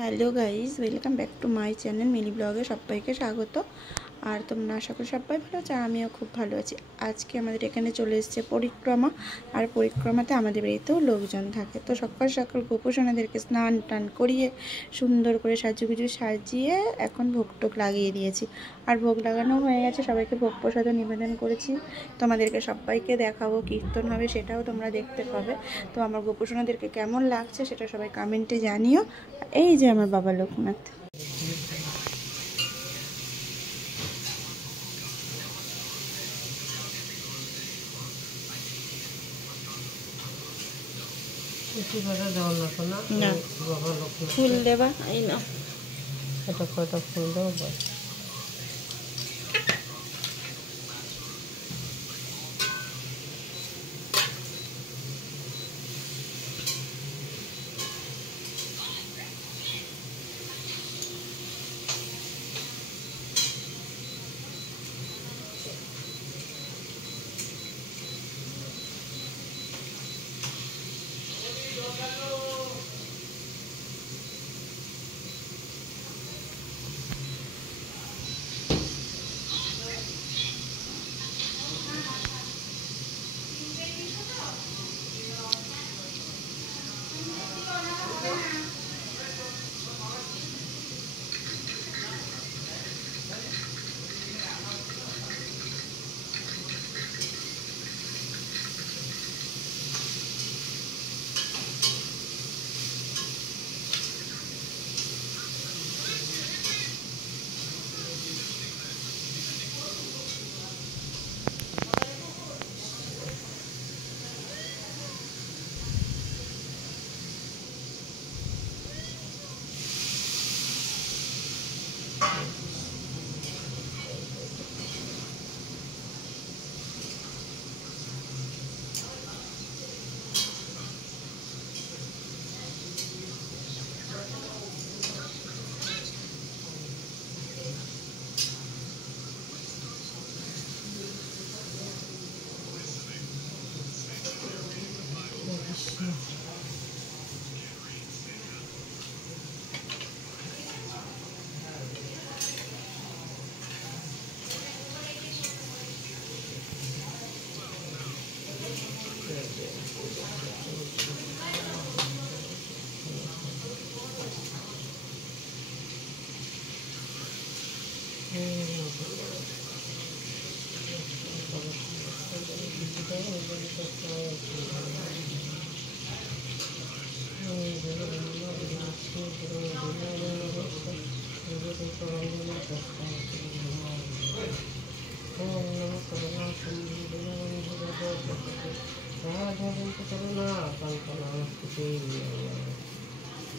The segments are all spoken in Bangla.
Hello guys, welcome back to my channel Mili ব্লগে সবাইকে স্বাগত। আর তোমরা আশা করি সবাই ভালো আছো, আর আমিও খুব ভালো আছি। আজকে আমাদের এখানে চলে এসেছে পরিক্রমা, আর পরিক্রমাতে আমাদের বাড়িতেও লোকজন থাকে। তো সকাল সকাল গোপুসোনাদেরকে স্নান টান করিয়ে সুন্দর করে সাজুগুজু সাজিয়ে এখন ভোগ টোক লাগিয়ে দিয়েছি। আর ভোগ লাগানো হয়ে গেছে, সবাইকে ভোগ প্রসাদও নিবেদন করেছি। তোমাদেরকে সবাইকে দেখাবো, কীর্তন হবে, সেটাও তোমরা দেখতে পাবে। তো আমার গোপুসোনাদেরকে কেমন লাগছে সেটা সবাই কমেন্টে জানিও। এই যে আমার বাবা লোকনাথ। ফুল দেবা, এই না এটা কয়টা ফুল দেবো।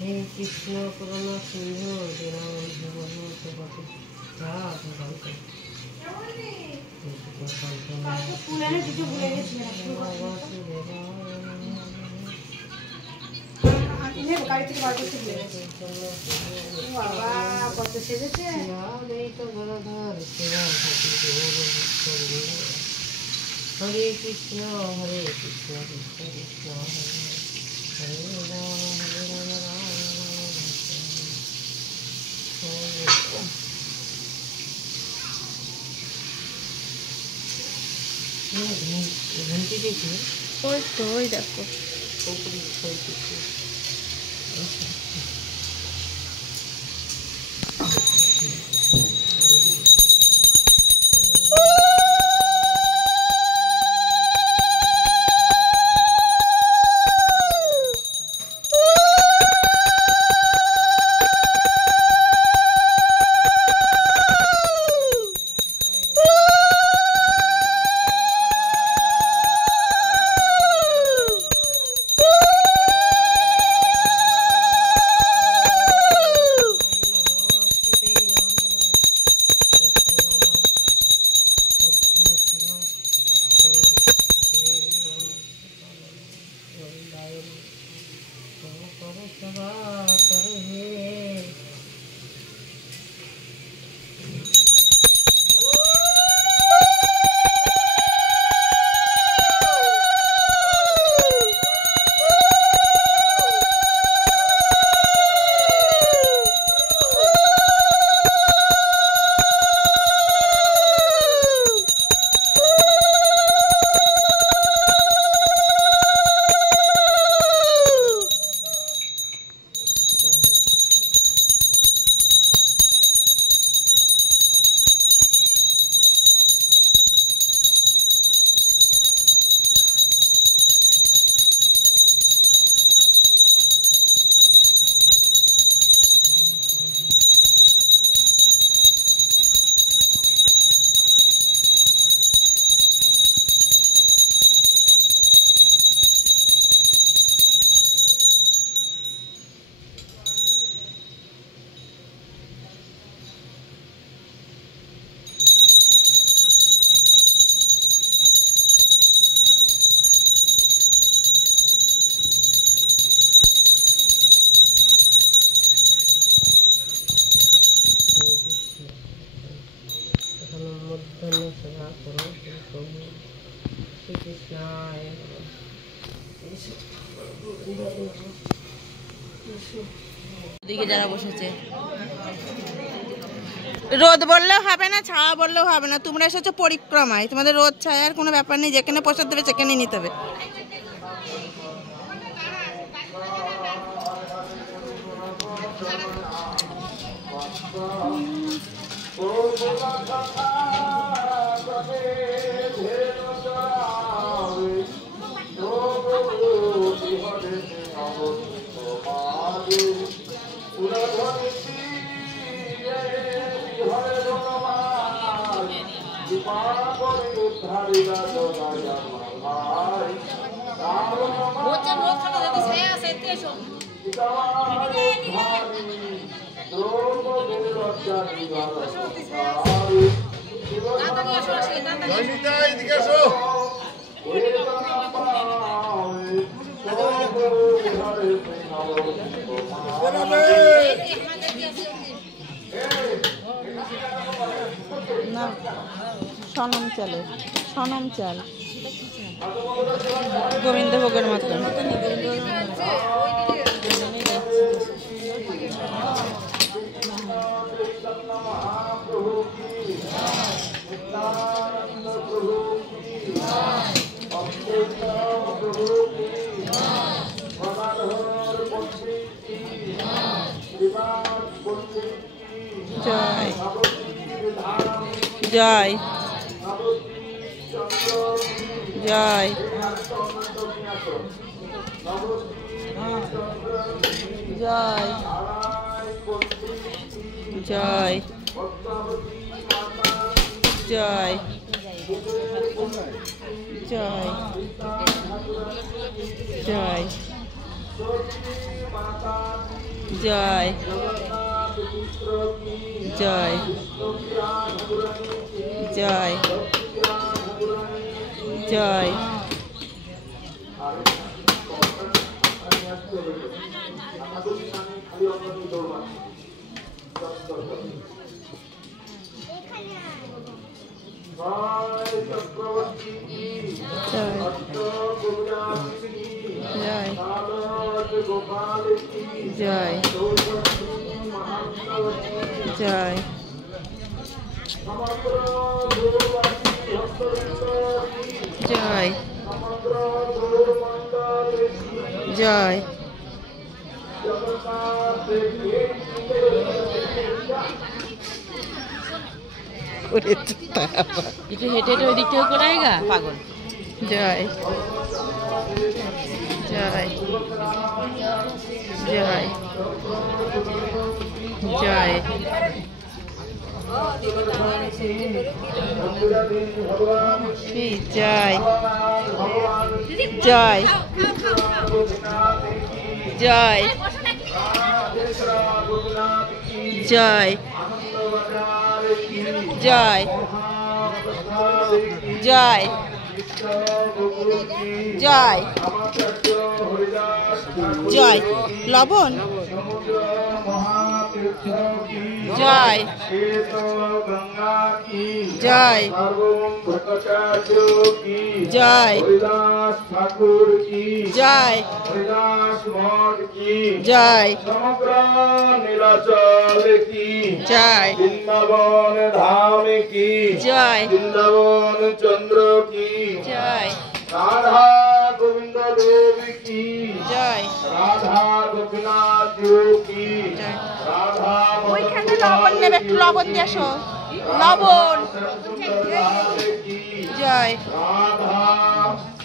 হে কৃষ্ণ করুণা সিন্ধু হরে কৃষ্ণ হরে কৃষ্ণ কৃষ্ণ কৃষ্ণ হরে রাম হরে রাম রাম ঘন্টি দেখি ওই তো ওই দেখো। দিকে যারা বসেছে রোদ বললেও হবে না, ছায়া বললেও হবে না, তোমরা এসেছো পরিক্রমায়, তোমাদের রোদ ছায়ার কোনো ব্যাপার নেই, যেখানে প্রসাদ দেবে সেখানেই নিতে হবে। না সনম চালের, সনম চাল গোবিন্দভোগের মতন। জয় জয় জয় জয় জয় জয় জয় জয় জয় জয় জয় জয় জয় জয় জয় জয় একটু হেঁটে হেঁটে ওই দিক থেকে করে আয়েগা পাগল। জয় জয় জয় জয় জয় জয় জয় জয় জয় জয় জয় জয় লবণ জয় জয় জয় জয় জয় সমগ্র নীলাচল কি জয় বৃন্দাবন ধাম কি জয় বৃন্দাবন চন্দ্র কি জয় রাধা গোবিন্দ দেব কি জয় রাধা গোপীনাথ কি রাধা ওইখানে লবণ নেবে, একটু লবণ দিয়ে আসো, লবণ জয় রাধা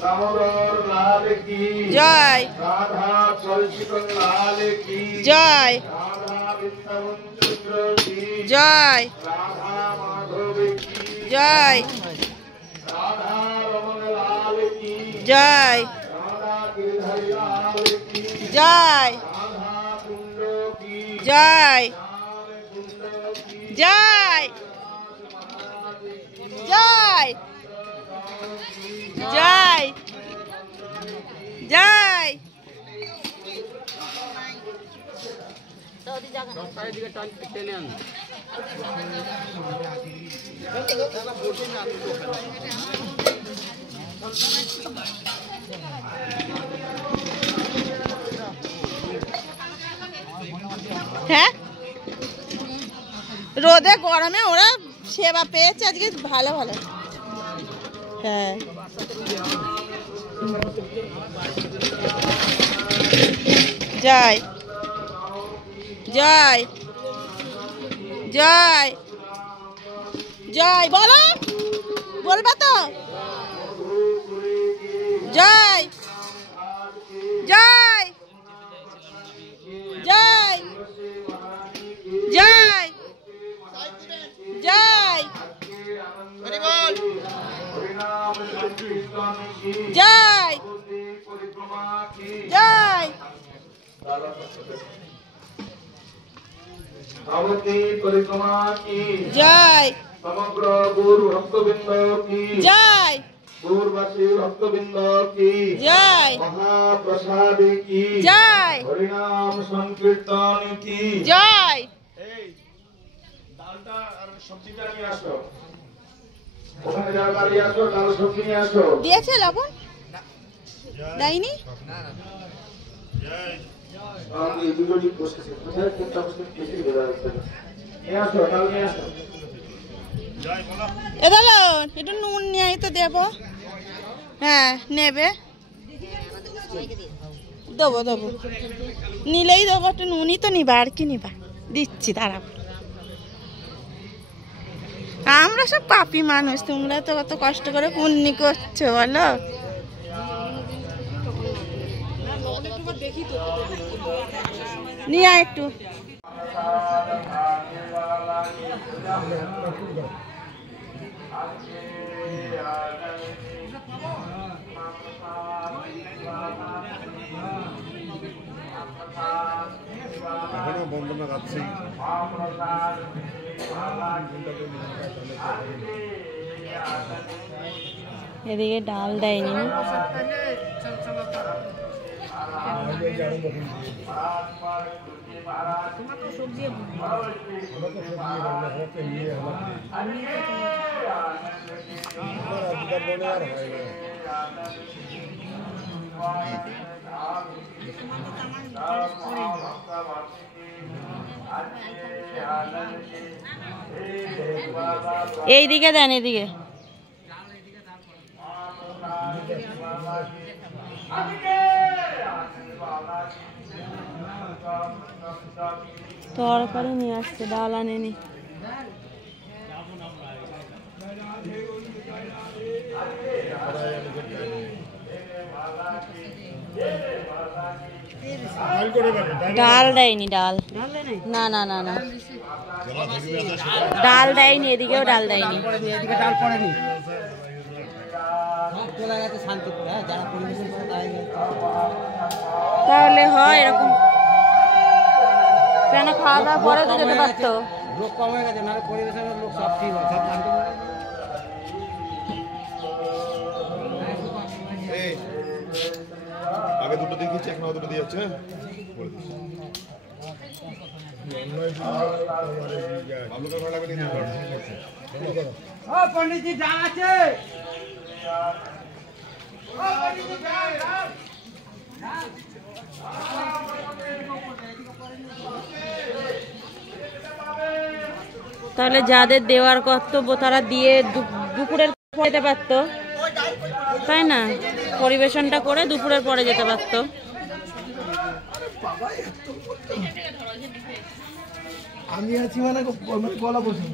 দামোদর লাল কি জয় রাধা চলচিকন লাল কি জয় রাধা বৃন্দাবন চন্দ্র কি জয় রাধা মাধব কি জয় রাধা রমণ লাল কি জয় রাধা गिरधर लाल की জয় राधा कुंड की জয় कुंड की জয় জয় জয় জয় হ্যাঁ, রোদে গরমে ওরা সেবা পেয়েছে আজকে ভালো ভালো। হ্যাঁ, জয় জয় জয় জয় বলো, বলবা তো? জয় জয় জয় জয় জয় জয় জয় अवती परिक्रमा की জয় समग्र गुरु भक्तबिंद की জয় गुरुवासी भक्तबिंद की জয় महाप्रसाद की জয় हरिनाम संकीर्तन की জয়। ডালটা আর সবজিটা নিয়ে আসো, ওখানে যারা দাঁড়িয়ে আসো ডাল সবজি নিয়ে আসো। দিয়েছে লবণ? দেয়নি? আমি এই দুটোই বসেছি, কোথায় কোনটা বসে বেশি বোঝা যাচ্ছে না। নিয়ে আসো, ডাল নিয়ে আসো। এ দাদা একটু নুন নিয়ে তো দেবো। হ্যাঁ নেবে, দেবো দেবো, নিলেই দেবো। একটু নুনই তো নিবা, আর কি নিবা? দিচ্ছি দাঁড়াবো। আমরা সব পাপী মানুষ, তোমরা তো কত কষ্ট করে পুণ্য করছো বলো। নিয়ে আয় একটু। এখনো বন্দনা গাচ্ছেই। এদিকে ডাল দেয়নি। এইদিকে দেন, এদিকে। তরকারি নিয়ে আসছে, ডাল আনেনি। ডাল দেয়নি, ডাল না না না না, ডাল দেয়নি, এদিকেও ডাল দেয়নি। ডাল পড়েনি, চলে গেছে শান্তিপুর। হ্যাঁ, যারা পরিবেশন করে তারাই তাহলে হয় এরকম কেন? খাওয়া দাওয়া পরে তো যেতে পারতো। লোক কম হয়ে গেছে, নাহলে পরিবেশনের লোক সব ঠিক হয়, সব শান্তিপুর। আগে দুটো দেখিয়েছি, এখন দুটো দিয়ে যাচ্ছে। বলে দিচ্ছি। पंडित जी আছে। তাহলে যাদের দেওয়ার কর্তব্য তারা দিয়ে দুপুরের পরে যেতে পারতো, তাই না? পরিবেশনটা করে দুপুরের পরে যেতে পারতো। আমি আছি মানে গলা বসে।